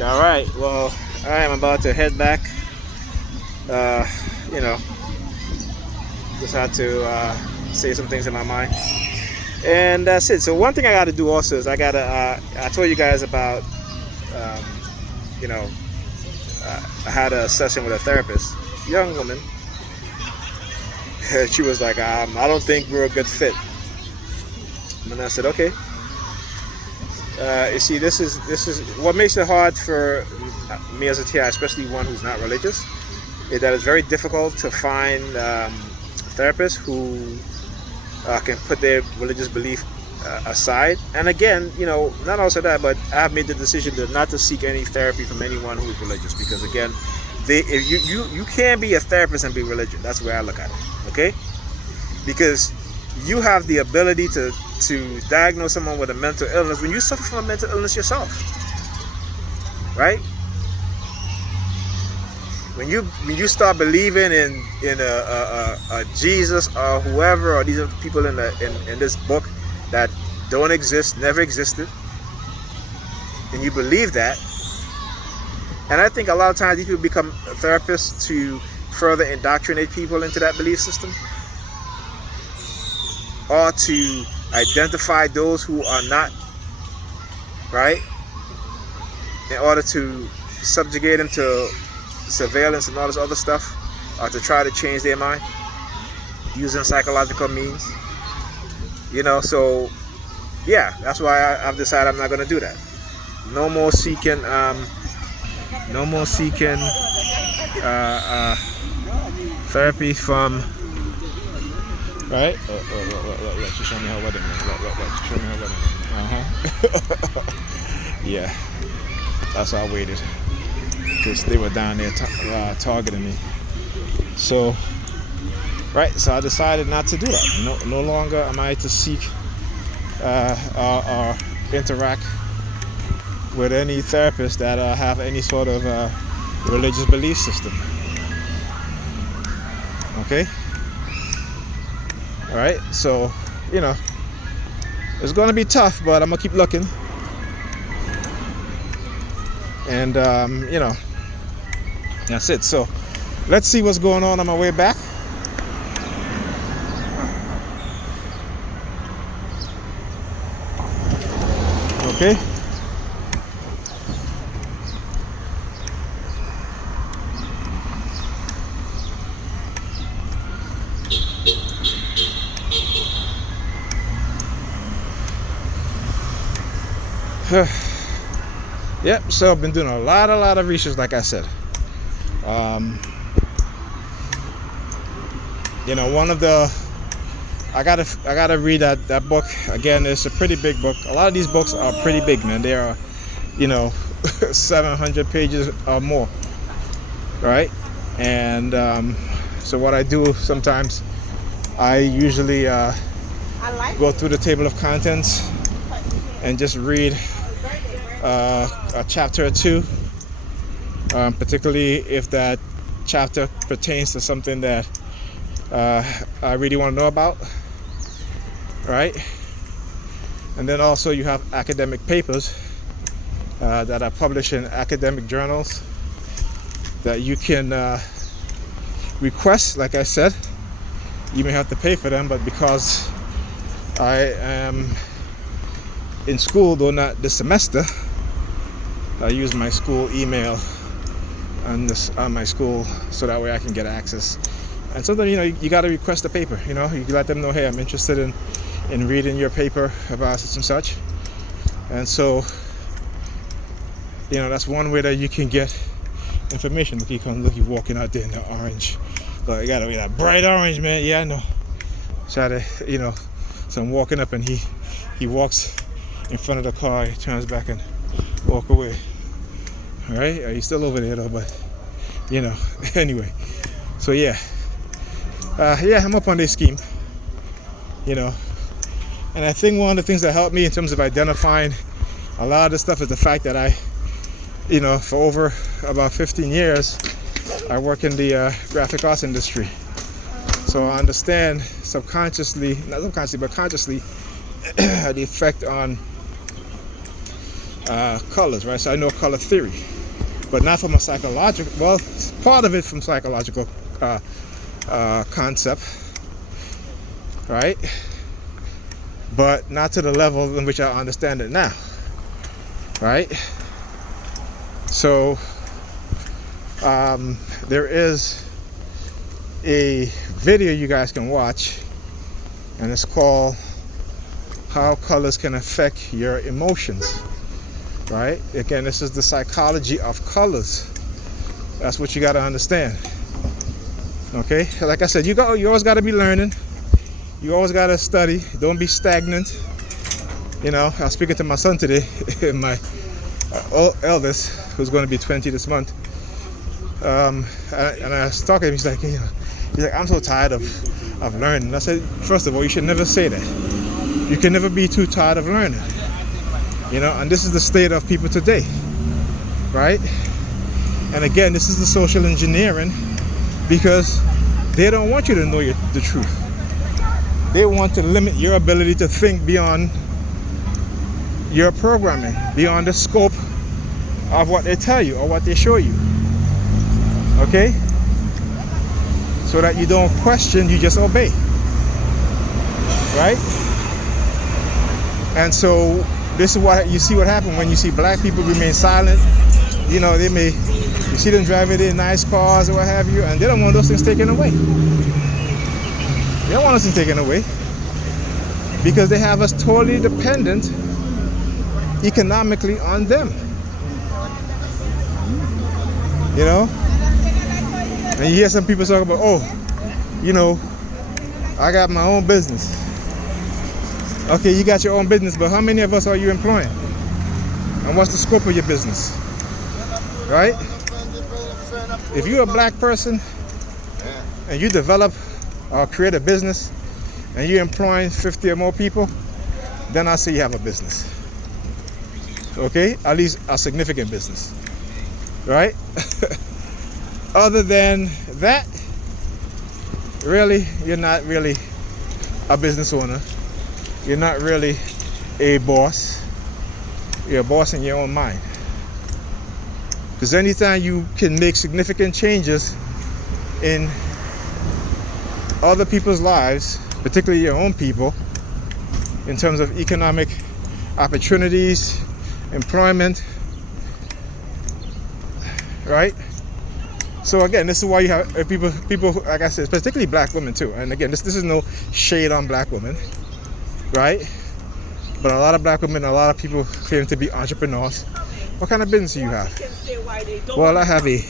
All right. Well, I am about to head back. Uh, you know, just had to say some things in my mind, and that's it. So one thing I got to do also is I gotta. I told you guys about. Um, you know, I had a session with a therapist, young woman. And she was like, "I don't think we're a good fit." And I said, "Okay." You see, this is what makes it hard for me as a TI, especially one who's not religious, is that it's very difficult to find therapists who can put their religious belief aside. And again, not also that, but I've made the decision not to seek any therapy from anyone who is religious, because again, if you can't be a therapist and be religious. That's the way I look at it. Okay, because you have the ability to diagnose someone with a mental illness when you suffer from a mental illness yourself, right? When you start believing in a Jesus or whoever, or these are people in this book that don't exist, never existed, and you believe that, and I think a lot of times these people become therapists to further indoctrinate people into that belief system, or to identify those who are not right, in order to subjugate them to surveillance and all this other stuff, or to try to change their mind using psychological means. So yeah, that's why I've decided I'm not going to do that. No more seeking therapy from right. Let you show me how wedding is. Let show me how wedding is. Yeah, that's why I waited, because they were down there targeting me. So I decided not to do that. No longer am I to seek or interact with any therapist that have any sort of religious belief system. Okay. All right. So it's going to be tough, but I'm gonna keep looking. And that's it. So let's see what's going on my way back. Okay. Yep. So I've been doing a lot of research, like I said. One of the I gotta read that book again. It's a pretty big book. A lot of these books are pretty big, man. They are 700 pages or more, right? And so what I do sometimes, I usually go through the table of contents and just read a chapter or two, particularly if that chapter pertains to something that I really want to know about, right? And then also you have academic papers that are published in academic journals that you can request. Like I said, you may have to pay for them, but because I am in school, though not this semester, I use my school email on my school, so that way I can get access. And sometimes you got to request a paper. You let them know, hey, I'm interested in reading your paper about such and such. And so that's one way that you can get information. Look, you walking out there in the orange. Look, you gotta be that bright orange, man. Yeah, I know. So I'm walking up, and he walks in front of the car. He turns back and walk away. All right, he's still over there though, but anyway. So yeah, I'm up on this scheme. And I think one of the things that helped me in terms of identifying a lot of this stuff is the fact that I, for over about 15 years, I work in the graphic arts industry. So I understand subconsciously, not subconsciously, but consciously, the effect on colors, right? So I know color theory, but not from a psychological, well, part of it from psychological concept, right? But not to the level in which I understand it now, right? So there is a video you guys can watch, and it's called How Colors Can Affect Your Emotions, right? Again, this is the psychology of colors. That's what you got to understand. Okay, like I said, you always got to be learning. You always got to study. Don't be stagnant. You know, I was speaking to my son today, my eldest, who's going to be 20 this month. And I was talking to him. He's like, I'm so tired of learning. I said, first of all, you should never say that. You can never be too tired of learning. You know, and this is the state of people today, right? And again, this is the social engineering, because they don't want you to know the truth. They want to limit your ability to think beyond your programming, beyond the scope of what they tell you or what they show you. Okay? So that you don't question, you just obey. Right? And so this is what you see what happens when you see black people remain silent. You know, you see them driving their nice cars or what have you, and they don't want those things taken away. They don't want those things taken away because they have us totally dependent economically on them. You know? And you hear some people talk about, oh, you know, I got my own business. Okay, you got your own business, but how many of us are you employing? And what's the scope of your business? Right? If you're a black person and you develop or create a business and you're employing 50 or more people, then I say you have a business. Okay? At least a significant business. Right? Other than that, really, you're not really a business owner. You're not really a boss. You're a boss in your own mind. Because anytime you can make significant changes in other people's lives, particularly your own people, in terms of economic opportunities, employment, right? So again, this is why you have people, like I said, particularly black women too. And again, this is no shade on black women, right? But a lot of black women, a lot of people claim to be entrepreneurs. What kind of business do you have? Well, I have a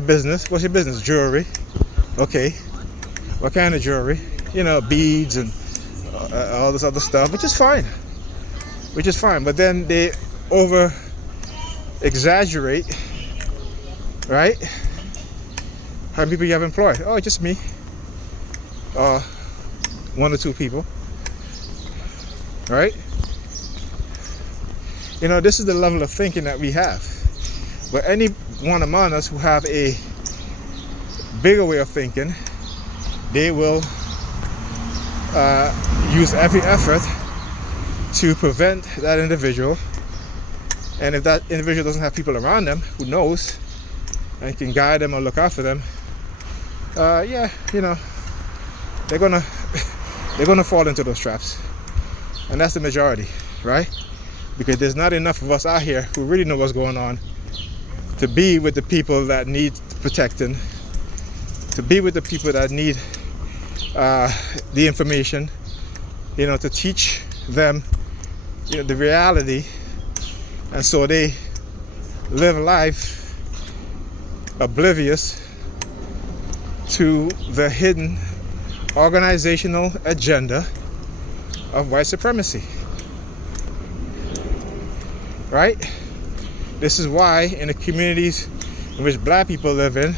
business. What's your business? Jewelry. Okay. What kind of jewelry? You know, beads and all this other stuff, which is fine. But then they over exaggerate, right? How many people you have employed? Oh, just me. One or two people, right? You know, this is the level of thinking that we have. But any one among us who have a bigger way of thinking, they will use every effort to prevent that individual. And if that individual doesn't have people around them who knows and can guide them or look out for them, yeah, you know, they're gonna fall into those traps. And that's the majority, right? Because there's not enough of us out here who really know what's going on to be with the people that need protecting, to be with the people that need the information, you know, to teach them, you know, the reality. And so they live life oblivious to the hidden organizational agenda of white supremacy, right? This is why in the communities in which black people live in,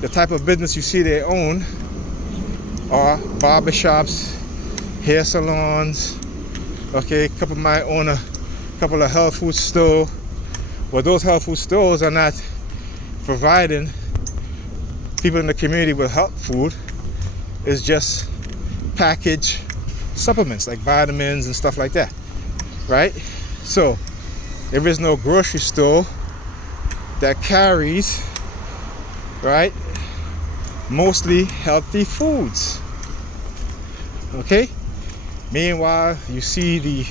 the type of business you see they own are barbershops, hair salons. Okay, a couple might own a couple of health food stores. Well, those health food stores are not providing people in the community with health food. It's just packaged supplements like vitamins and stuff like that, right? So there is no grocery store that carries, right, mostly healthy foods. Okay, meanwhile you see the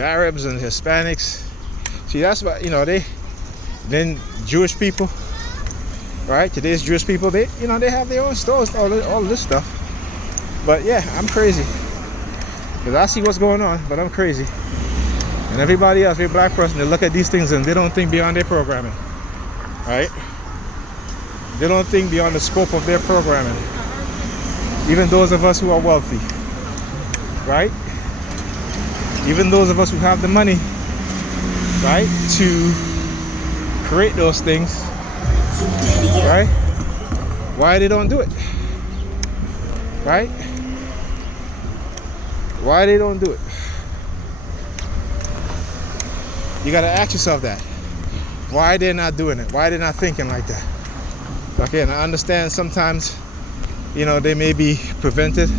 Arabs and Hispanics. See, that's what, you know, then Jewish people, right? Today's Jewish people, they have their own stores, all this stuff. But yeah, I'm crazy because I see what's going on, but I'm crazy. And everybody else, every black person, they look at these things and they don't think beyond their programming, right? They don't think beyond the scope of their programming. Even those of us who are wealthy, right? Even those of us who have the money, right, to create those things, right? Why they don't do it, right? Why they don't do it? You gotta ask yourself that. Why they're not doing it? Why they're not thinking like that? Okay, and I understand sometimes, you know, they may be prevented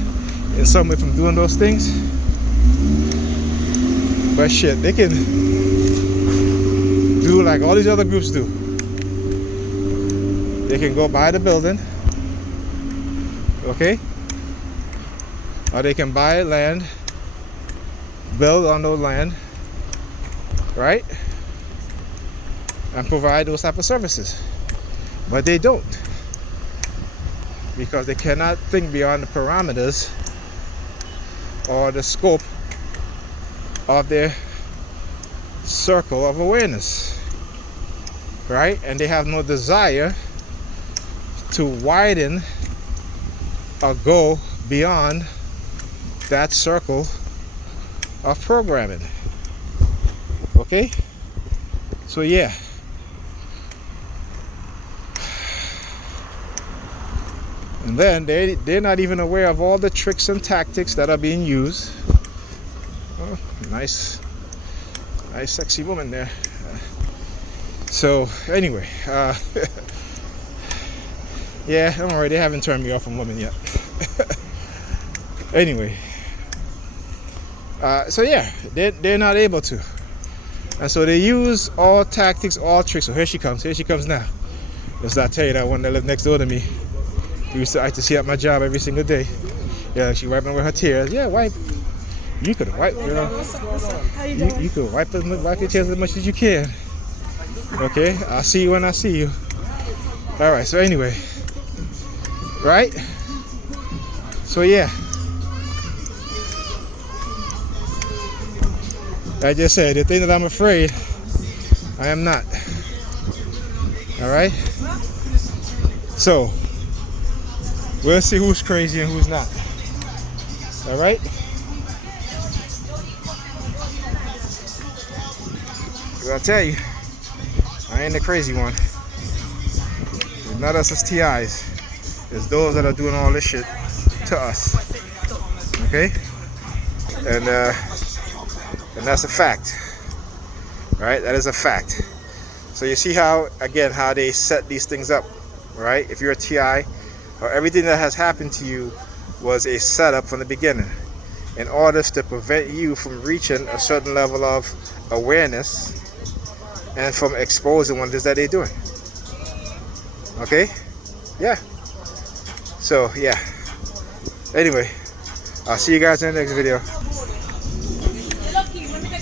in some way from doing those things. But shit, they can do like all these other groups do. They can go buy the building, okay? Or they can buy land, build on those land, right? And provide those type of services. But they don't. Because they cannot think beyond the parameters or the scope of their circle of awareness, right? And they have no desire to widen or go beyond that circle of programming. Okay? So yeah. And then they're not even aware of all the tricks and tactics that are being used. Oh, nice sexy woman there. So anyway, yeah, don't worry, they haven't turned me off from women yet. Anyway, so yeah, they're not able to, and so they use all tactics, all tricks. So here she comes now. Let's not tell you that one that lived next door to me. I used to see at my job every single day. Yeah, she wiping away her tears. Yeah, wipe. You could wipe, you know. How you doing? You could wipe your tears as much as you can. Okay, I'll see you when I see you. All right. So anyway, right? So yeah, I just said the thing that I'm afraid, I am not. All right. So we'll see who's crazy and who's not. All right. I'll tell you, I ain't the crazy one. It's not us as TIs. It's those that are doing all this shit to us. Okay? And that's a fact. Right? That is a fact. So you see how they set these things up, right? If you're a TI, or everything that has happened to you was a setup from the beginning in order to prevent you from reaching a certain level of awareness and from exposing what it is that they're doing. Okay? Yeah. So, yeah. Anyway, I'll see you guys in the next video.